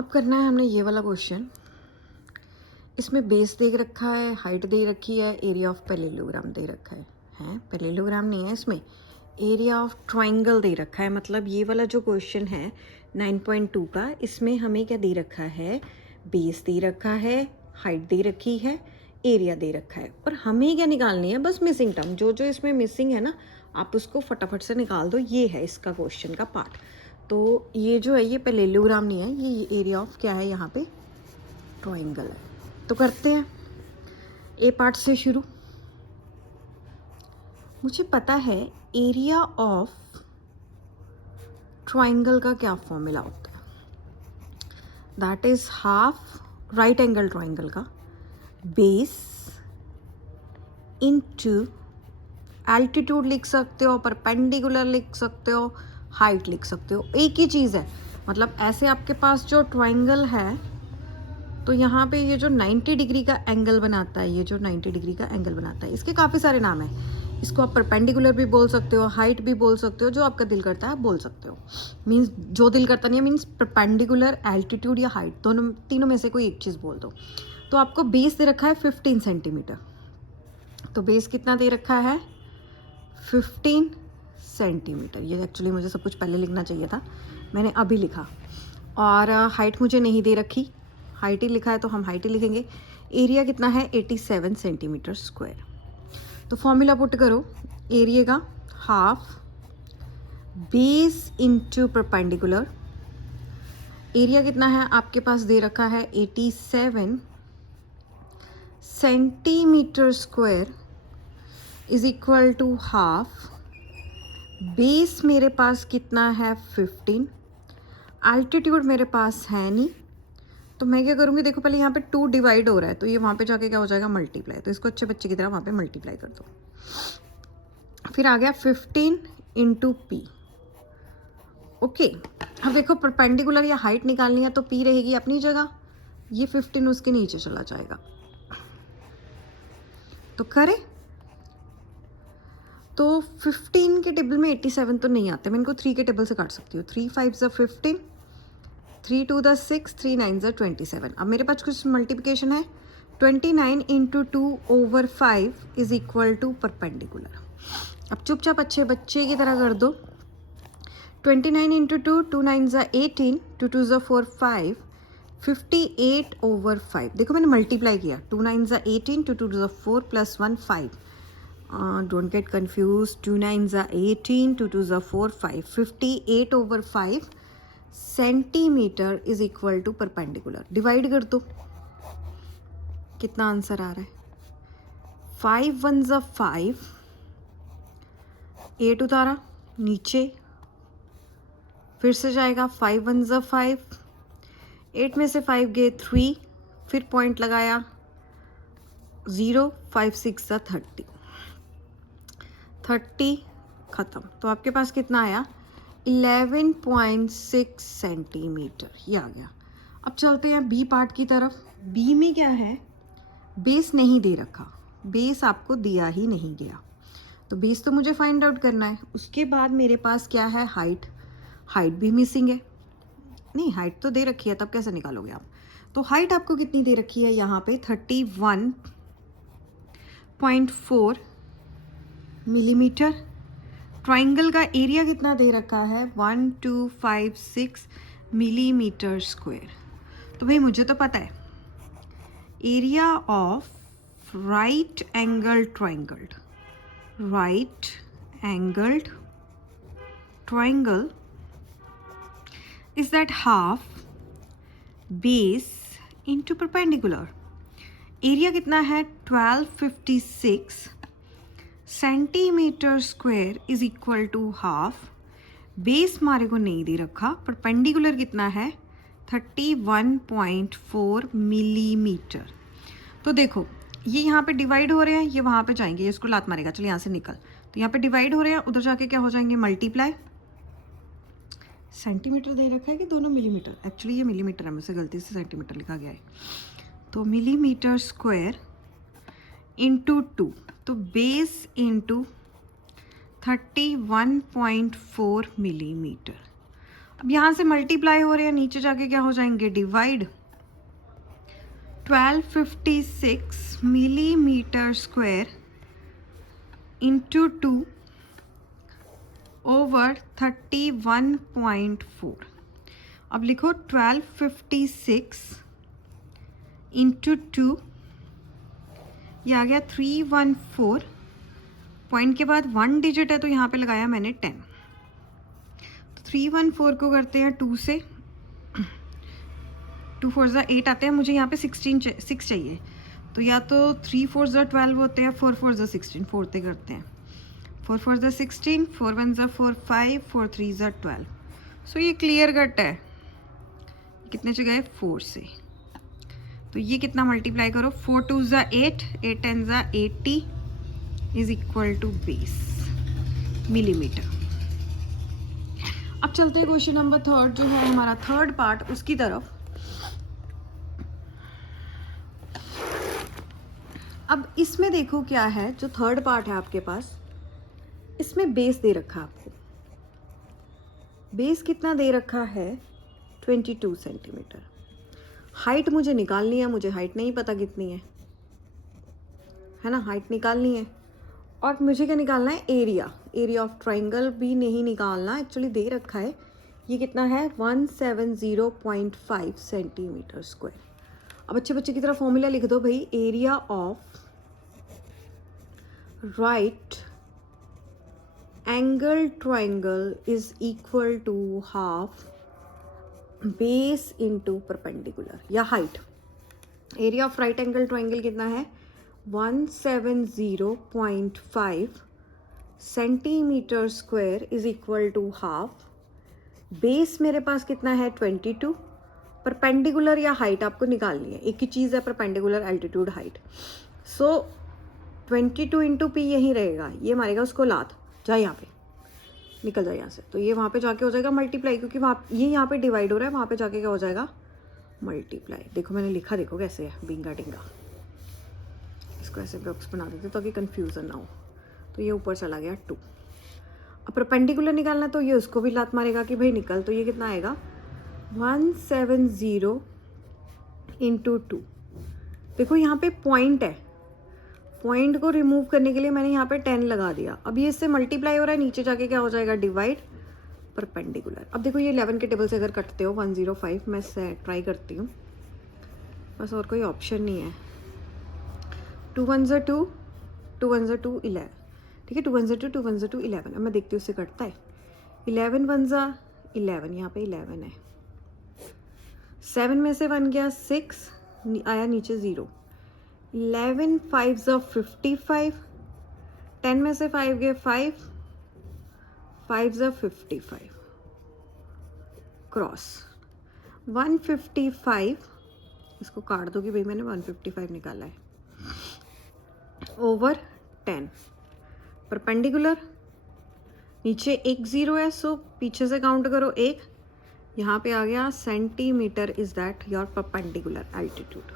अब करना है हमने ये वाला क्वेश्चन। इसमें बेस दे रखा है, हाइट दे रखी है, एरिया ऑफ पैरेललोग्राम दे रखा है पैरेललोग्राम नहीं है इसमें, एरिया ऑफ ट्रायंगल दे रखा है। मतलब ये वाला जो क्वेश्चन है 9.2 का, इसमें हमें क्या दे रखा है, बेस दे रखा है, हाइट दे रखी है, एरिया दे रखा है, और हमें क्या निकालनी है, बस मिसिंग टर्म। जो जो इसमें मिसिंग है ना, आप उसको फटाफट से निकाल दो। ये है इसका क्वेश्चन का पार्ट। तो ये जो है ये पैरेललोग्राम नहीं है, ये एरिया ऑफ क्या है, यहाँ पे ट्रायंगल है। तो करते हैं ए पार्ट से शुरू। मुझे पता है एरिया ऑफ ट्रायंगल का क्या फॉर्मूला होता है, that is half right angle triangle का बेस इनटू एल्टीट्यूड लिख सकते हो, परपेंडिकुलर लिख सकते हो, हाइट लिख सकते हो, एक ही चीज़ है। मतलब ऐसे आपके पास जो ट्रायंगल है, तो यहाँ पे ये जो 90 डिग्री का एंगल बनाता है, ये जो 90 डिग्री का एंगल बनाता है, इसके काफ़ी सारे नाम हैं। इसको आप परपेंडिकुलर भी बोल सकते हो, हाइट भी बोल सकते हो, जो आपका दिल करता है आप बोल सकते हो। मीन्स जो दिल करता नहीं है, मीन्स परपेंडिकुलर, एल्टीट्यूड या हाइट, दोनों तीनों में से कोई एक चीज़ बोल दो। तो आपको बेस दे रखा है 15 सेंटीमीटर। तो बेस कितना दे रखा है, 15 सेंटीमीटर। ये एक्चुअली मुझे सब कुछ पहले लिखना चाहिए था, मैंने अभी लिखा। और हाइट मुझे नहीं दे रखी, हाइट ही लिखा है तो हम हाइट ही लिखेंगे। एरिया कितना है, 87 सेंटीमीटर स्क्वायर। तो फॉर्मूला पुट करो, एरिया का half base into perpendicular. Area कितना है आपके पास दे रखा है 87 centimetre square is equal to half base मेरे पास कितना है 15, अल्टीट्यूड मेरे पास है नहीं, तो मैं क्या करूँगी, देखो पहले यहाँ पे 2 डिवाइड हो रहा है, तो ये वहाँ पे जाके क्या हो जाएगा, मल्टीप्लाई। तो इसको अच्छे बच्चे की तरह वहाँ पे मल्टीप्लाई कर दो। फिर आ गया 15 इंटू पी। ओके, अब देखो परपेंडिकुलर या हाइट निकालनी है तो पी रहेगी अपनी जगह, ये 15 उसके नीचे चला जाएगा। तो करें तो 15 के टेबल में 87 तो नहीं आते, मैं इनको 3 के टेबल से काट सकती हूँ। 3 5 ज़ा 15, 3 2 ज़ा 6, 3 9 ज़ा 27। अब मेरे पास कुछ मल्टीप्लिकेशन है, 29 into 2 over 5 is equal to perpendicular. अब चुपचाप अच्छे बच्चे की तरह कर दो। 29 इंटू 2, 2 9 ज़ा 18, 2 2 ज़ा 4 5, 58 ओवर 5। देखो मैंने मल्टीप्लाई किया, 2 9 ज़ा 18, 2 2 ज़ा 4 प्लस 1 5। Don't get confused, 2 9 ज़ा 18, 2 2 ज़ा 4 5, 58 over 5 centimetre is equal to perpendicular. Divide कर दो, कितना आंसर आ रहा है, 5 1 ज़ा 5, 8 उतारा नीचे, फिर से जाएगा 5 1 ज़ा 5, 8 में से 5 गए 3, फिर पॉइंट लगाया 0, 5 6 ज़ा 30 ख़त्म। तो आपके पास कितना आया, 11.6 सेंटीमीटर, ये आ गया। अब चलते हैं बी पार्ट की तरफ। बी में क्या है, बेस नहीं दे रखा, बेस आपको दिया ही नहीं गया, तो बेस तो मुझे फाइंड आउट करना है। उसके बाद मेरे पास क्या है, हाइट, हाइट भी मिसिंग है, नहीं हाइट तो दे रखी है, तब कैसे निकालोगे आप। तो हाइट आपको कितनी दे रखी है यहाँ पे, 31.4 मिलीमीटर। ट्राइंगल का एरिया कितना दे रखा है, 1256 मिलीमीटर स्क्वायर। तो भाई मुझे तो पता है area of right angled triangle is that half base into perpendicular. Area कितना है 1256 centimetre square is equal to half, base हमारे को नहीं दे रखा, परपेंडिकुलर कितना है 31.4 मिलीमीटर। तो देखो ये यहाँ पे डिवाइड हो रहे हैं, ये वहाँ पे जाएंगे, इसको लात मारेगा, चल यहाँ से निकल। तो यहाँ पे डिवाइड हो रहे हैं, उधर जाके क्या हो जाएंगे, मल्टीप्लाई। सेंटीमीटर दे रखा है कि दोनों मिलीमीटर, एक्चुअली ये मिलीमीटर है, मुझसे गलती से सेंटीमीटर लिखा गया है। तो मिलीमीटर स्क्वायर इंटू 2, तो बेस इंटू 31.4 मिलीमीटर। अब यहाँ से मल्टीप्लाई हो रहे हैं, नीचे जाके क्या हो जाएंगे, divide. 1256 millimetre square into 2 over 31.4। अब लिखो 1256 इंटू 2, ये आ गया 314। पॉइंट के बाद 1 डिजिट है तो यहाँ पे लगाया मैंने 10। तो 314 को करते हैं 2 से, 2 4 8 आते हैं, मुझे यहाँ पे 6 चाहिए। तो या तो 3 4 12 होते हैं, 4 4 16, 4 ते करते हैं। 4 4 16, 4 1 4 5, 4 3 12। सो ये क्लियर कट है। कितने से गए, 4 से। तो ये कितना मल्टीप्लाई करो, 4 2 8, 8 10 80 is equal to base millimetre. अब चलते हैं क्वेश्चन नंबर 3 जो है हमारा थर्ड पार्ट, उसकी तरफ। अब इसमें देखो क्या है, जो थर्ड पार्ट है आपके पास, इसमें बेस दे रखा है आपको। बेस कितना दे रखा है, 22 सेंटीमीटर। हाइट मुझे निकालनी है, मुझे हाइट नहीं पता कितनी है ना, हाइट निकालनी है। और मुझे क्या निकालना है, एरिया। एरिया ऑफ ट्राइंगल भी नहीं निकालना, एक्चुअली दे रखा है। ये कितना है, 170.5 सेंटीमीटर स्क्वायर। अब अच्छे बच्चे की तरह फॉर्मूला लिख दो भाई, area of right angle triangle is equal to half base into perpendicular या height. Area of right angle triangle कितना है, 170.5 centimetre square is equal to half. Base मेरे पास कितना है, 22। परपेंडिकुलर या हाइट आपको निकालनी है, एक ही चीज़ है, परपेंडिकुलर एल्टीट्यूड हाइट। सो 22 इंटू पी यहीं रहेगा, ये मारेगा उसको लात, जा यहाँ पे, निकल जाए यहाँ से। तो ये वहाँ पे जाके हो जाएगा मल्टीप्लाई, क्योंकि वहाँ ये यहाँ पे डिवाइड हो रहा है, वहाँ पे जाके क्या हो जाएगा, मल्टीप्लाई। देखो मैंने लिखा, देखो कैसे है, बिंगा टिंगा। इसको ऐसे बॉक्स बना देते ताकि कंफ्यूजन ना हो। तो ये ऊपर चला गया 2। अब परपेंडिकुलर निकालना, तो ये उसको भी लात मारेगा कि भाई निकल। तो ये कितना आएगा, 170 इंटू 2। देखो यहाँ पे पॉइंट है, पॉइंट को रिमूव करने के लिए मैंने यहाँ पे 10 लगा दिया। अब ये इससे मल्टीप्लाई हो रहा है, नीचे जाके क्या हो जाएगा, डिवाइड परपेंडिकुलर। अब देखो ये 11 के टेबल से अगर कटते हो 105, मैं ट्राई करती हूँ, बस और कोई ऑप्शन नहीं है। 2 1 2, 2 1 2 11, ठीक है, 2 1 2, 2 1 2 11। अब मैं देखती हूँ उससे कटता है। 11 1 11, यहाँ पे 11 है। 7 में से 1 गया 6, आया नीचे 0। 11 5 55, 10 में से 5 गए 5, 5 55, क्रॉस 155। इसको काट दो कि भाई मैंने 155 निकाला है, ओवर 10। परपेंडिकुलर नीचे एक 0 है, सो पीछे से काउंट करो 1, यहाँ पे आ गया centimetre is that your perpendicular altitude.